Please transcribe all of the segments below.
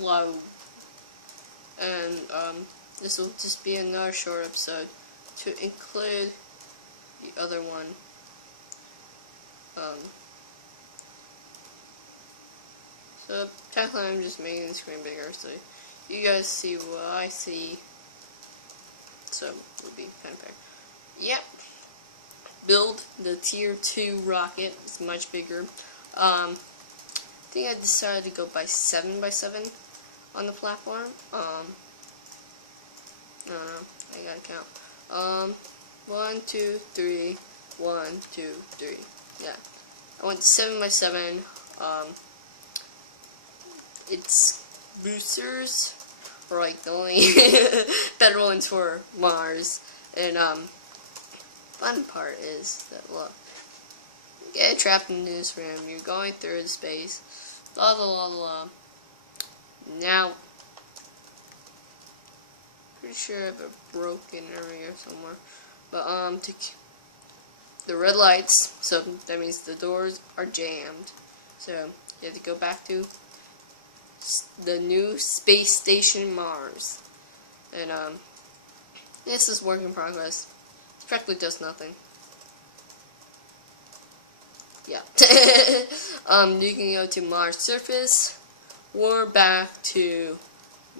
low. And this will just be another short episode to include the other one. So technically I'm just making the screen bigger so you guys see what I see. So it would be kind of fair. Yep. Build the tier 2 rocket. It's much bigger. I think I decided to go by 7x7 on the platform. I don't know. I gotta count. 1, 2, 3. 1, 2, 3. Yeah. I went 7x7. It's boosters, or like the only better ones for Mars. And fun part is that look, you get trapped in this room. You're going through space. Blah blah blah blah. Now, pretty sure I have a broken area somewhere. But the red lights, so that means the doors are jammed. So you have to go back to the new space station Mars. And this is work in progress. It practically does nothing. Yeah. You can go to Mars surface or back to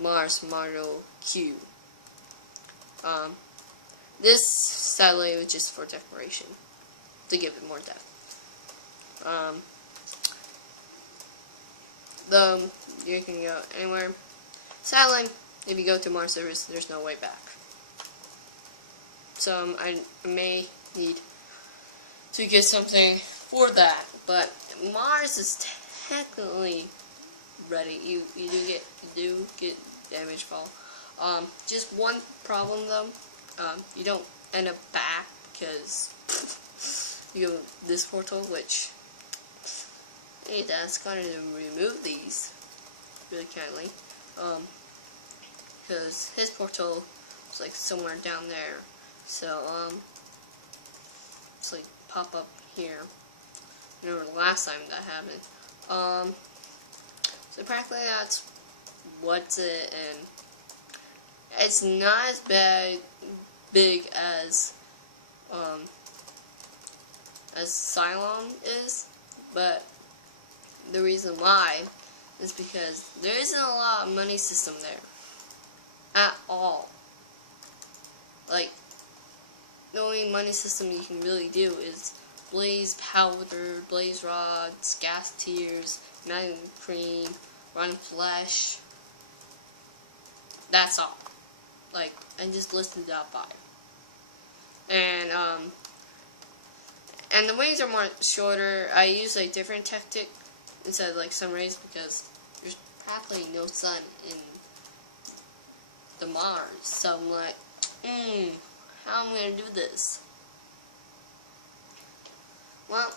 Mars module Q. This satellite was just for decoration, to give it more depth. You can go anywhere. Sadly, if you go to Mars surface, there's no way back. So I may need to get something for that. But Mars is technically ready. You do get damage fall. Just one problem though. You don't end up back because you have this portal, which hey, that's going to remove these really kindly, because his portal is like somewhere down there. So it's like pop up here. I remember the last time that happened. So practically that's what's it, and it's not as big as Cylon is, but the reason why is because there isn't a lot of money system there at all. Like, the only money system you can really do is blaze powder, blaze rods, gas tiers, magnet cream, rotten flesh. That's all. Like, I just listed that 5. And the waves are more shorter. I use a different tactic instead of like sun rays because there's practically no sun in the Mars. So I'm like, how am I gonna do this? Well,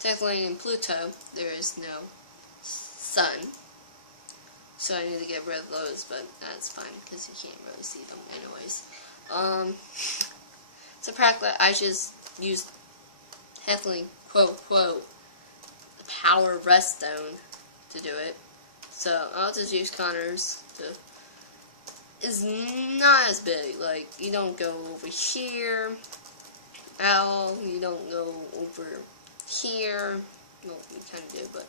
technically in Pluto there is no sun, so I need to get rid of those, but that's fine because you can't really see them anyways. So practically I just use heavily quote the power redstone to do it. So I'll just use Connor's. It's not as big. Like, you don't go over here at all. You don't go over here. Well, you kind of do, but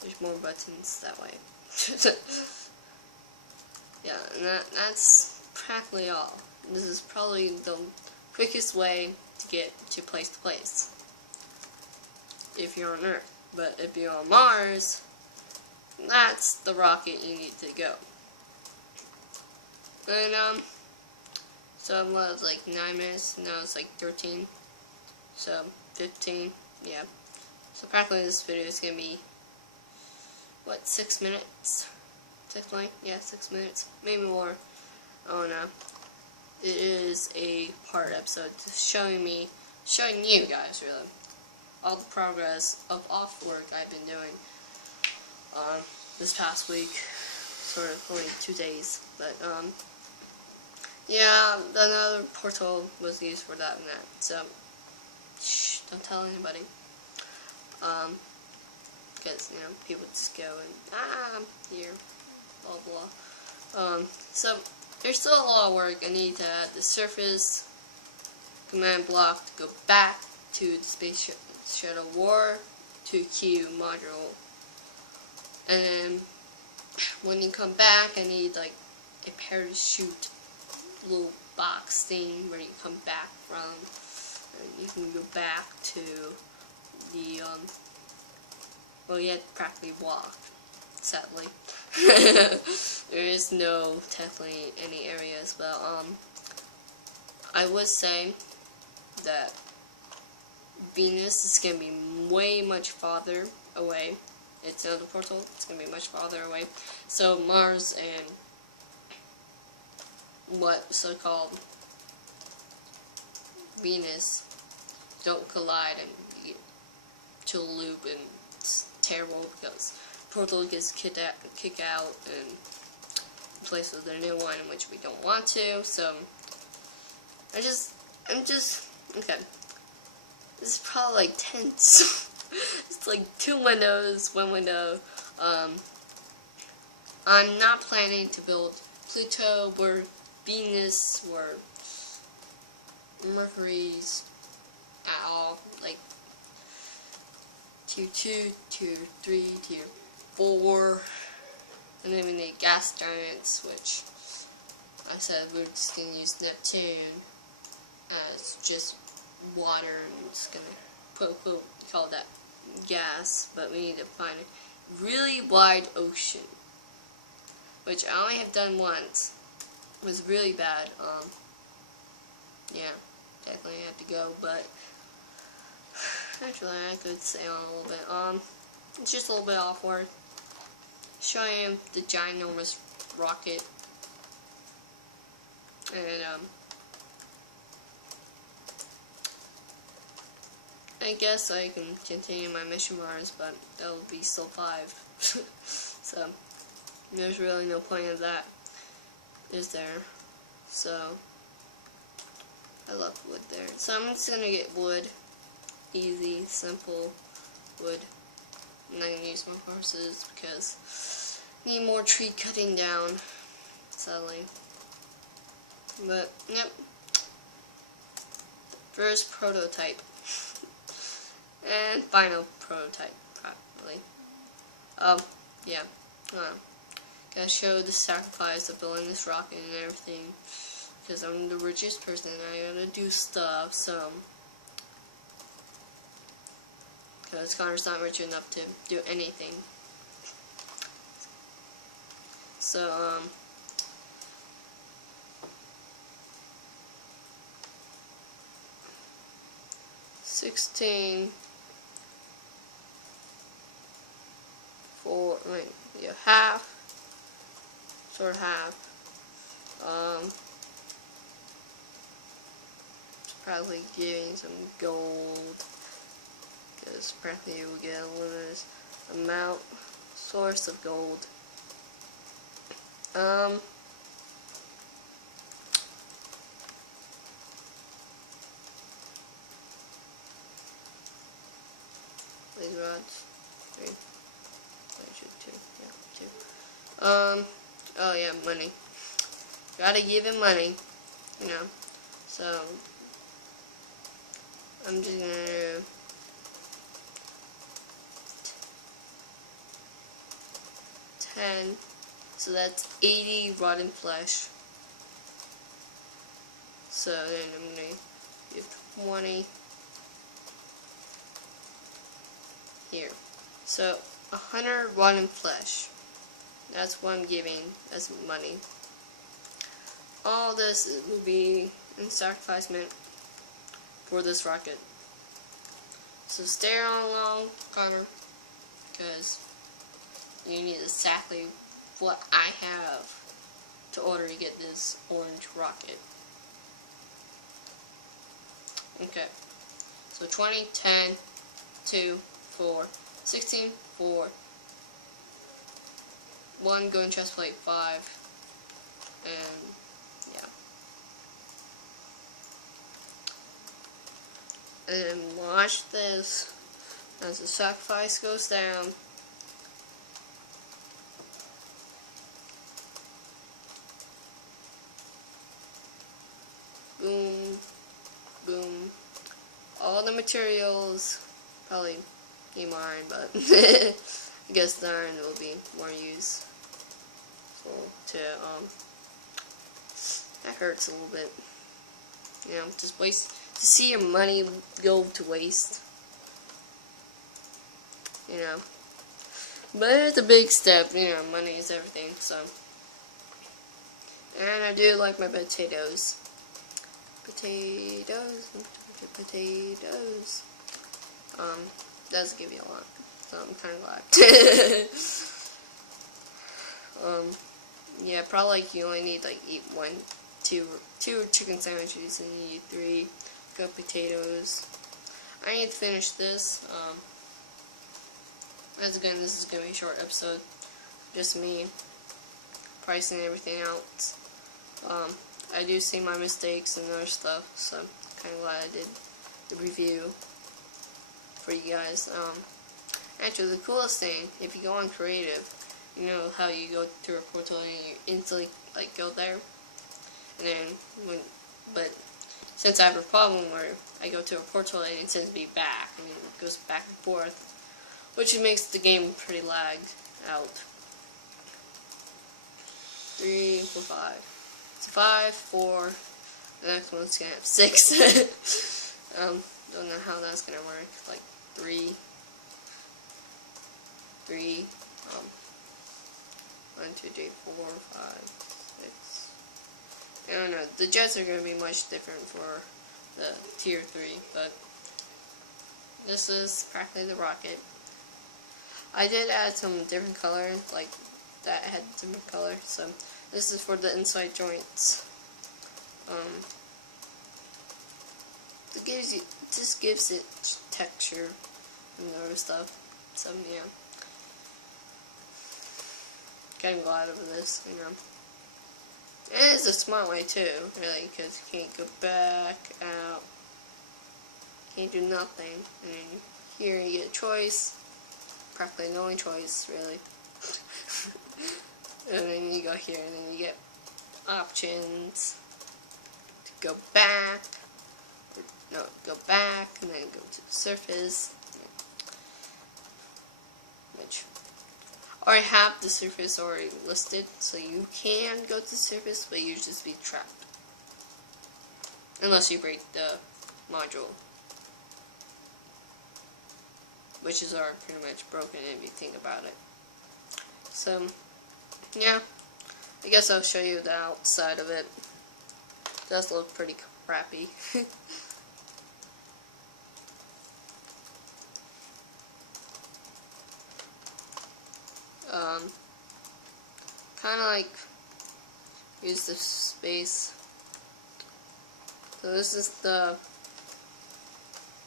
there's more buttons that way. Yeah, and that's practically all. This is probably the quickest way to get to place if you're on Earth. But if you're on Mars, that's the rocket you need to go. And so it was like 9 minutes, now it's like 13. So 15, yeah. So practically this video is gonna be what, 6 minutes? Technically, yeah, 6 minutes, maybe more. I don't know. It is a part episode showing you guys really all the progress of off work I've been doing this past week, sort of only 2 days, but yeah, another portal was used for that and that, so shh, don't tell anybody, because, you know, people just go and, I'm here, blah blah. So, there's still a lot of work. I need to add the surface command block to go back to the Space Shuttle War 2Q module. And then, when you come back, I need, like, a parachute little box thing where you come back from. And you can go back to the, well, you have to practically walk, sadly. There is no, technically, any areas, but, I would say that Venus is going to be way much farther away. It's another portal, it's going to be much farther away. So Mars and what so-called Venus don't collide and you get to a loop, and it's terrible because portal gets kicked out and replaced with a new one, which we don't want to. So I'm just okay. This is probably like tense. It's like 2 windows, 1 window. I'm not planning to build Pluto or Venus or Mercury's at all. Like tier 2, tier 3, tier 4, and then we need gas giants, which I said we're just gonna use Neptune as just water, and it's gonna call that gas, but we need to find a really wide ocean, which I only have done once. It was really bad. Yeah, technically I have to go, but actually I could stay on a little bit. It's just a little bit awkward. Showing him the ginormous rocket, and I guess I can continue my mission Mars, but that will be still 5. So there's really no point of that, is there? So I love wood there. So I'm just gonna get wood. Easy, simple wood. I'm not gonna use my horses because I need more tree cutting down, sadly. But yep. First prototype. And final prototype, probably. Yeah. Gotta show the sacrifice of building this rocket and everything, because I'm the richest person and I gotta do stuff, so. Because Connor's not rich enough to do anything. So, 16 for, yeah, half, sort of half. Probably getting some gold, because practically we'll get a limited amount, source of gold. These rods, 3, I should 2, yeah, 2. Oh yeah, money. Gotta give him money, you know. So I'm just gonna do 10. So that's 80 rotten flesh. So then I'm gonna give 20 here. So 100 rotten flesh. That's what I'm giving as money. All this will be in sacrificement for this rocket. So stay on along, Connor, because you need exactly what I have to order to get this orange rocket. Okay, so 20, 10, 2, 4, 16, 4, 1 going chest plate 5, and yeah. And then watch this as the sacrifice goes down. materials, probably need iron, but I guess the iron will be more useful to, that hurts a little bit. You know, just waste, to see your money go to waste. You know. But it's a big step, you know, money is everything, so. And I do like my potatoes. Potatoes. Does give you a lot, so I'm kind of glad. Yeah, probably like you only need like eat two chicken sandwiches, and you eat 3 good potatoes. I need to finish this. As again, this is gonna be a short episode, just me pricing everything out. I do see my mistakes and other stuff, so I'm kind of glad I did the review for you guys. Actually, the coolest thing, if you go on creative, you know how you go to a portal and you instantly like go there, and then but since I have a problem where I go to a portal and it sends me back, I mean it goes back and forth, which makes the game pretty lagged out. 3, 4, 5. So 5, 4. The next one's gonna have 6. Don't know how that's gonna work. Like 3. 3. 1, 2, 3, 4, 5, 6. I don't know. The jets are gonna be much different for the tier 3, but this is practically the rocket. I did add some different color, like that had different color. So this is for the inside joints. Just gives it texture and other stuff. So yeah, kind of glad of this, you know. And it's a smart way too, really, because you can't go back out, can't do nothing, and then here you get a choice. Practically the only choice, really. And then you go here, and then you get options to go back, go back, and then go to the surface, which I already have the surface already listed, so you can go to the surface, but you just be trapped. Unless you break the module, which is already pretty much broken if you think about it. So, yeah, I guess I'll show you the outside of it. It does look pretty crappy. Kind of like use the space. So this is the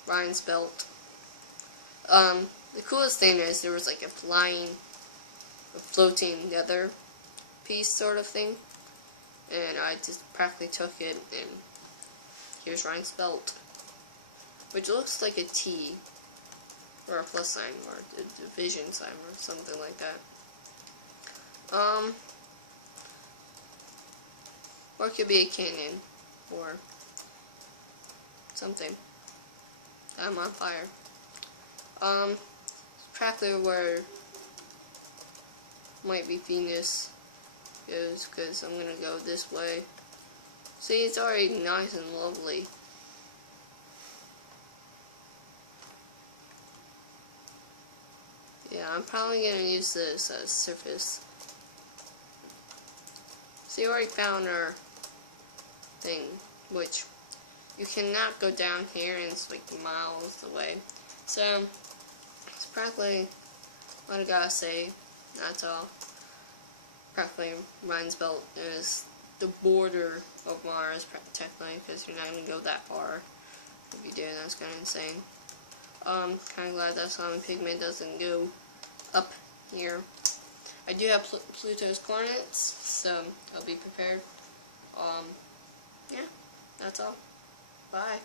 Ryan's belt. The coolest thing is there was like a floating nether piece sort of thing, and I just practically took it, and here's Ryan's belt, which looks like a T or a plus sign or a division sign or something like that. Or it could be a canyon or something. I'm on fire. Practically where might be Venus goes, because I'm gonna go this way. See, it's already nice and lovely. Yeah, I'm probably gonna use this as surface. See, we already found our thing, which you cannot go down here, and it's like miles away. So it's practically what I gotta say. That's all. Practically, Ryan's belt is the border of Mars, technically, because you're not gonna go that far. If you do, that's kind of insane. Kind of glad that Sonic Pigment doesn't go up here. I do have Pluto's coordinates, so I'll be prepared. Yeah, that's all. Bye.